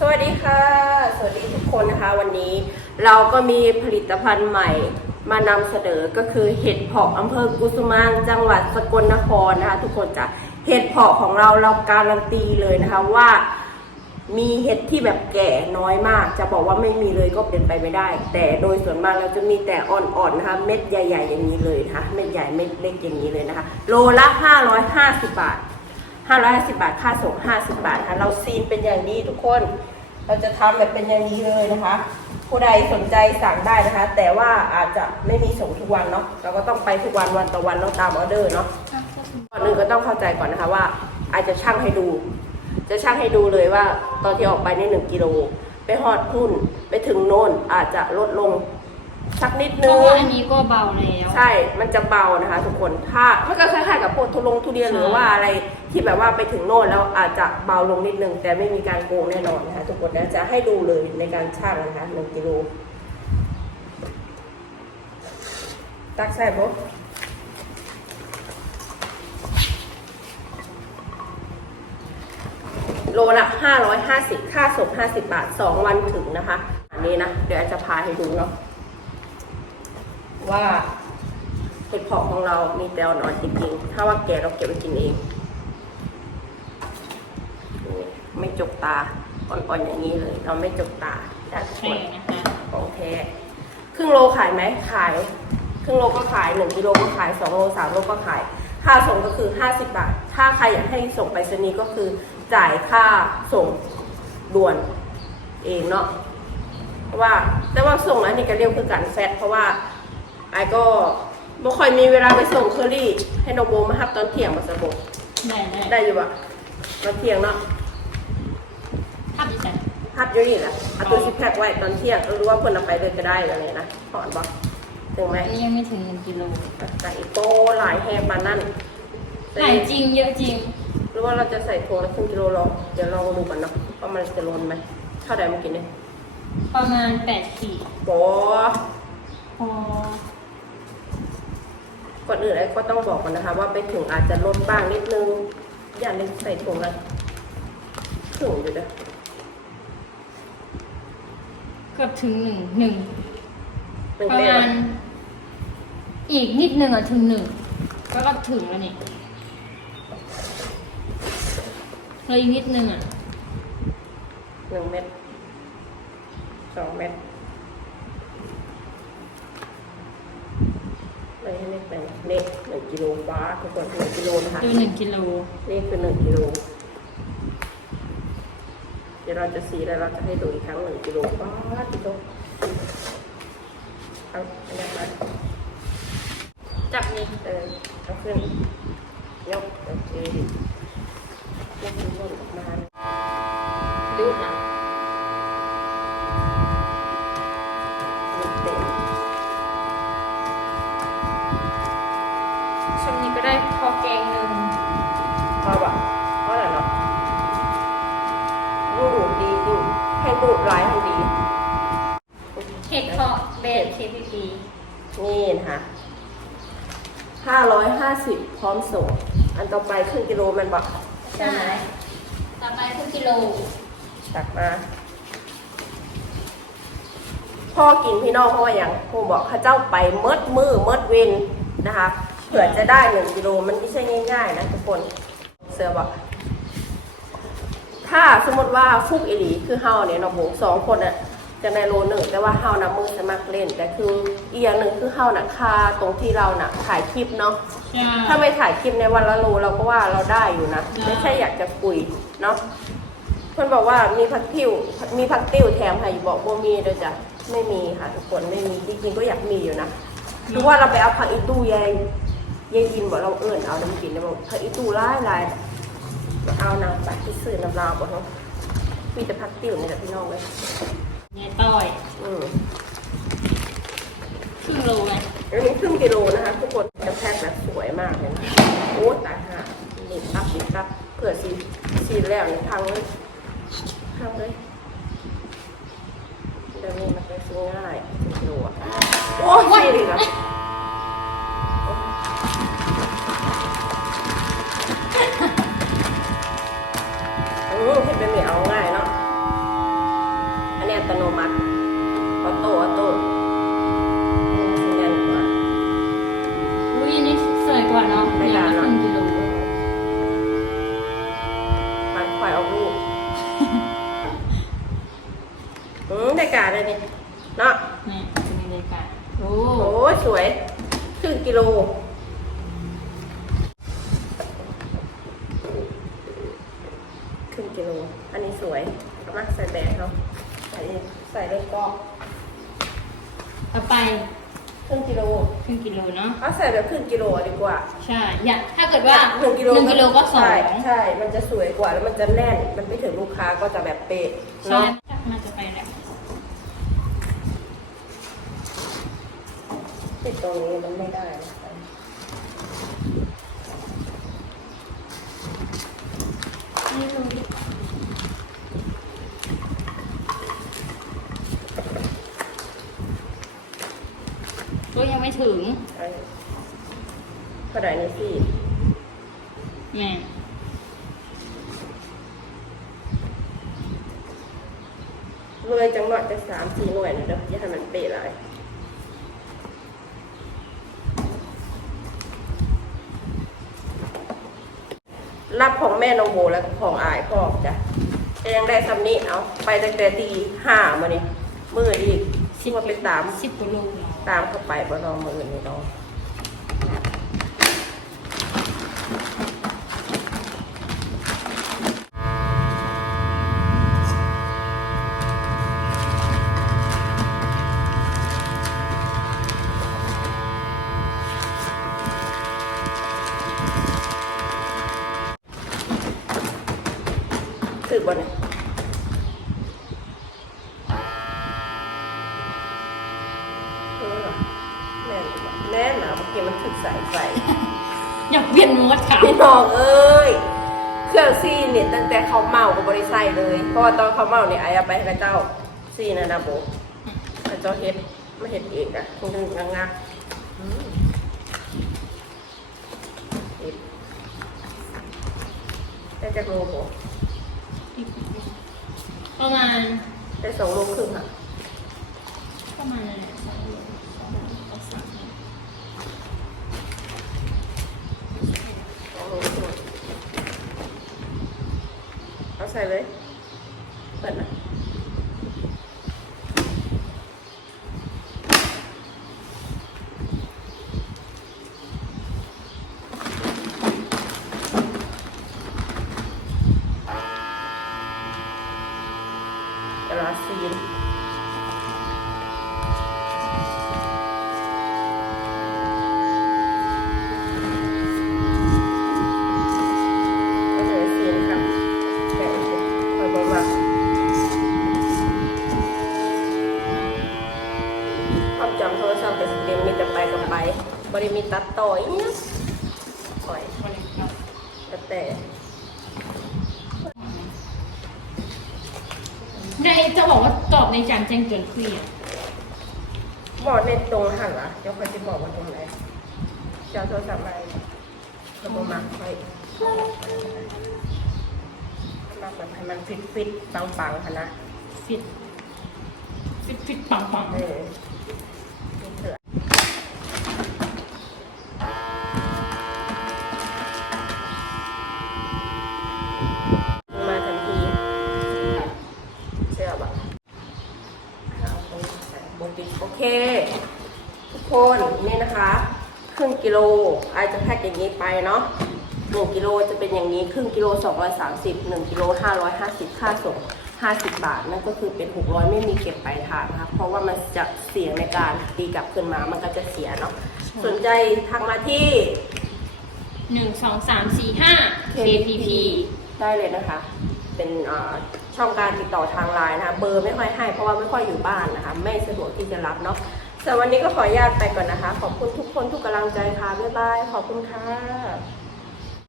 สวัสดีค่ะ สวัสดีทุกคนนะคะวันนี้เราก็มีผลิตภัณฑ์ใหม่มานำเสนอก็คือเห็ดเผาะอำเภอกุสุมางจังหวัดสกลนครนะคะ ทุกคนจะเห็ดเผาะของเราเราการันตีเลยนะคะว่า มีเห็ดที่แบบแก่น้อยมาก จะบอกว่าไม่มีเลยก็เป็นไปไม่ได้ แต่โดยส่วนมากเราจะมีแต่อ่อนๆนะคะ เม็ดใหญ่ ๆ อย่างนี้เลยนะคะเม็ดใหญ่เม็ดเล็กอย่างนี้เลยนะคะ โลละ 550 บาท 550 บาท ค่าส่ง 50 บาทนะคะเราซีนเป็นอย่างนี้ทุกคน เราจะทำแบบเป็นอย่างนี้เลยนะคะ ผู้ใดสนใจสั่งได้นะคะ แต่ว่าอาจจะไม่มีส่งทุกวันเนาะ เราก็ต้องไปทุกวันวันต่อวันเราตามออเดอร์เนาะ ก่อนอื่นก็ต้องเข้าใจก่อนนะคะว่า อาจจะช่างให้ดู จะช่างให้ดูเลยว่าตอนที่ออกไปนี่หนึ่งกิโล ไปหอดพุ่น ไปถึงโน่นอาจจะลดลงสักนิดเพนึงราะว่าอันนี้ก็เบาแล้ว ใช่ มันจะเบานะคะทุกคน ถ้ามันก็คล้ายๆ กับพวกทุลงทุเรียนใช่หรือว่าอะไรที่แบบว่าไปถึงโน่นแล้วอาจจะเบาลงนิดนึง แต่ไม่มีการโกงแน่นอนนะคะทุกคนนะจะให้ดูเลยในการช่างนะคะหนึ่งกิโลตักใส่ปุ๊บโลละ 550 ค่าส่ง50 บาท 2 วันถึงนะคะ อันนี้นะ เดี๋ยวอาจจะพาให้ดูเนาะว่า เห็ดเผาะของเรามีแต่อ่อนๆจริงๆ ถ้าว่าแก่เราเก็บไว้กินเองนี่ไม่จกตา อ่อนๆอย่างนี้เลย เราไม่จกตาด้านทุกคใช่นนะคะของแท้ครึ่งโลขายไหมขาย ครึ่งโลก็ขายหนึ่งกิโลก็ขายสองโลสามโลก็ขาย ค่าส่งก็คือห้าสิบบาท ถ้าใครอยากให้ส่งไปรษณีย์ก็คือจ่ายค่าส่งด่วนเองเนาะเพราะว่าแต่ว่าส่งอันนี้ก็เรียกคือการแฟตเพราะว่าไอ้ก็ บ่ค่อยมีเวลาไปส่งเคอรี่ ให้นองโบมาฮับตอนเที่ยงมาสะบกได้ได้ได้อยู่ปะตอนเที่ยงเนาะภาพดีแต่ฮับอยู่นี่แหละเอาตัวซิปแพคไว้ตอนเที่ยงรู้ว่าเพิ่นเอาไปเลยก็ได้อะไรนะถอนบ่ถึงไหมอันนี้ยังไม่ถึงหนึ่งกิโลใส่โตหลายแฮมมานั่นหลายจริงเยอะจริง หรือว่าเราจะใส่ถั่วละครึ่งกิโลลองเดี๋ยวลองดูกันเนาะว่ามันจะล้นไหมเท่าไหร่เมื่อกี้เนี่ยประมาณแปดขีดบอพอ ก่อนอื่นไอ้ก็ต้องบอกก่อนนะคะ ว่าไปถึงอาจจะลดบ้างนิดนึง อย่าลืมใส่ถุงละถุงอยู่เด้อเกือบถึงหนึ่งหนึ่งเป็นประแม่มาณอีกนิดนึงอะถึงหนึ่งแล้วก็ถึงแล้วนี่เลยอีกนิดนึงอะหนึ่งเม็ดสองเม็ด เลยให้เล็กไปเล็กหนึ่งกิโลบาททุกคนหนึ่งกิโลนะคะดูหนึ่งกิโลนี่คือหนึ่งกิโลเดี๋ยวเราจะสีแล้วเราจะให้ดูอีกครั้งหนึ่งกิโลป้าดกิโลเอาอันนี้มาจับนี่เออเอาขึ้นยกโอเคยกมันล่นออกมาเลย ดูดนะ มันเต็ม ช่วงนี้ก็ ได้พอแกงหนึ่งพอปะเพราะอะไรเนาะดูดูดดีดูดให้ดูดลายให้ดีเห็ดเพาะเบส KPP นี่นะคะห้าร้อยห้าสิบพร้อมส่ง อันต่อไปครึ่งกิโลมันบอกใช่ต่อไปครึ่งกิโลตักมาพ่อกินพี่น้องเพราะว่าอย่างครูบอกเข้าเจ้าไปเมิดมือเมิดเวนนะคะ เผื่อจะได้หนึ่งกิโลมันไม่ใช่ง่าย ๆ นะทุกคนเสือบอกถ้าสมมติว่าฟุกอีหลีคือเฮาเนี่ยเนาะโบสองคนอะจะในโลหนึ่งแต่ว่าเฮานะมือสมัครเล่น แต่คืออีกอย่างหนึ่งคือเฮานะคาตรงที่เราน่ะถ่ายคลิปเนาะใช่ถ้าไม่ถ่ายคลิปในวันละโลเราก็ว่าเราได้อยู่นะได้ไม่ใช่อยากจะคุยเนาะเพื่อนบอกว่ามีพักติ้วมีพักติ้วแถมให้บอกว่ามีเด้อจ้ะไม่มีค่ะทุกคนไม่มีจริงๆก็อยากมีอยู่นะหรือว่าเราไปเอาผักอีตู้ยา ยยายยินบอกเราเอิญเอาน้ำกินนะบอกผักอีตู้ร้ายลายเอานางไปที่ซื้อน้ำลาวบอกเขามีแต่พักติ้วนี่แหละพี่น้องเลยเนี่ยต้อยอืมครึ่งโลไงอันนี้ครึ่งกิโลนะคะทุกคนจะแพ็คแบบสวยมากเลยนะโอ้ตายห่านี่ตับนี่ตับเผื่อซีซีแล้วนี่พังเลยพังเลยเดี๋ยวนี้มันเป็นซื้อง่ายครึ่งกิโลอะโอ้ยซีเลยนะอืมเห็นเป็นไม่เอาง่ายเนาะ ราย การเลยนี่เนาะนี่จะมีรายการโอ้โอ้ยสวยครึ่งกิโลครึ่งกิโล อันนี้สวยเอามาใส่แบกเขาใส่ใส่เลยก็ต่อไปครึ่งกิโลครึ่งกิโลเนาะเอาใส่แบบครึ่งกิโลดีกว่า ใช่อยากถ้าเกิดว่าหนึ่งกิโลหนึ่งกิโลก็สองใช่ใช่ มันจะสวยกว่าแล้วมันจะแน่น มันไม่ถึงลูกค้าก็จะแบบเป๊ะใช่ เนาะ น่าจะไปแล้ว ตรงนี้มันไม่ได้ก็ยังไม่ถึงเท่าไหร่นี่สิแม่เลยจังหวัดจะสามสี่หน่วยนะเด้ออย่าให้มันเป๊ะเลย รับของแม่น้องโบแล้วก็ของอายพ่อจ้ะแต่ยังได้ซ้ำนี้เอาไปตั้งแต่ตีห้ามานี่มืออีกที่ว่าไปตามสิบกิโลตามเข้าไปบ่น้องมือนี่น้อง ถือบ่เนี่ยเออเหรอแน่นบ่แน่นนะเมื่อกี้มันถึกสายไฟ อยากเปลี่ยนมดค่ะพี่น้องเอ้ย เครื่องซีนเนี่ยตั้งแต่เขาเมากับบริษัทเลย เพราะว่าตอนเขาเมาเนี่ยไอ้เอาไปให้กับเจ้าซีนะนะโบแต่เจ้าเฮ็ดไม่เฮ็ดเองอะคงจะงักงักอืมเฮ็ดได้จากโลโบ ประมาณได้สองโลครึ่งค่ะ ประมาณนั้นแหละสองโลสองโลสองสามสองโลครึ่งเอาใส่เลยเปิดนะกระลาซีน ก็เลยเสียค่ะแบ่งคอยบอกว่าความจำโทรศัพท์เป็นสเต็มมีแต่ไปกับไปบริมีตัดต่ ออีกเนี่ยปล่อยคนเลยเนาะแล้วแต่ได้จะบอกว่าตอบในจานแจ้งเกินคุยอะบอกในตรงหันละเดี๋ยวคอยจะบอกว่าตรงไหนจะเอาโทรศัพท์มาระบบมาไว้มาแบบให้มันฟิตฟิตๆปังๆค่ะนะฟิตฟิตฟิตปังปังเออนี่เถอะมาทันทีเชื่อปะเอาตรงนี้ใส่บนติโอเค ทุกคนนี่นะคะครึ่งกิโลไอจะแพ็กอย่างนี้ไปเนาะหนึ่งกิโลจะเป็นอย่างนี้ครึ่งกิโลสองร้อยสามสิบหนึ่งกิโลห้าร้อยห้าสิบค่าส่งห้าสิบบาท นั่นก็คือเป็นหกร้อยไม่มีเก็บปลายทางนะคะเพราะว่ามันจะเสียในการตีกลับขึ้นมามันก็จะเสียเนาะสนใจทักมาที่หนึ่งสองสามสี่ห้า KPP ได้เลยนะคะ เป็นอ่าช่องการติดต่อทางไลน์นะคะเบอร์ไม่ค่อยให้เพราะว่าไม่ค่อยอยู่บ้านนะคะ ไม่สะดวกที่จะรับเนาะ สำหรับวันนี้ก็ขออนุญาตไปก่อนนะคะ ขอบคุณทุกคนทุกกำลังใจค่ะ บ๊ายบาย ขอบคุณค่ะ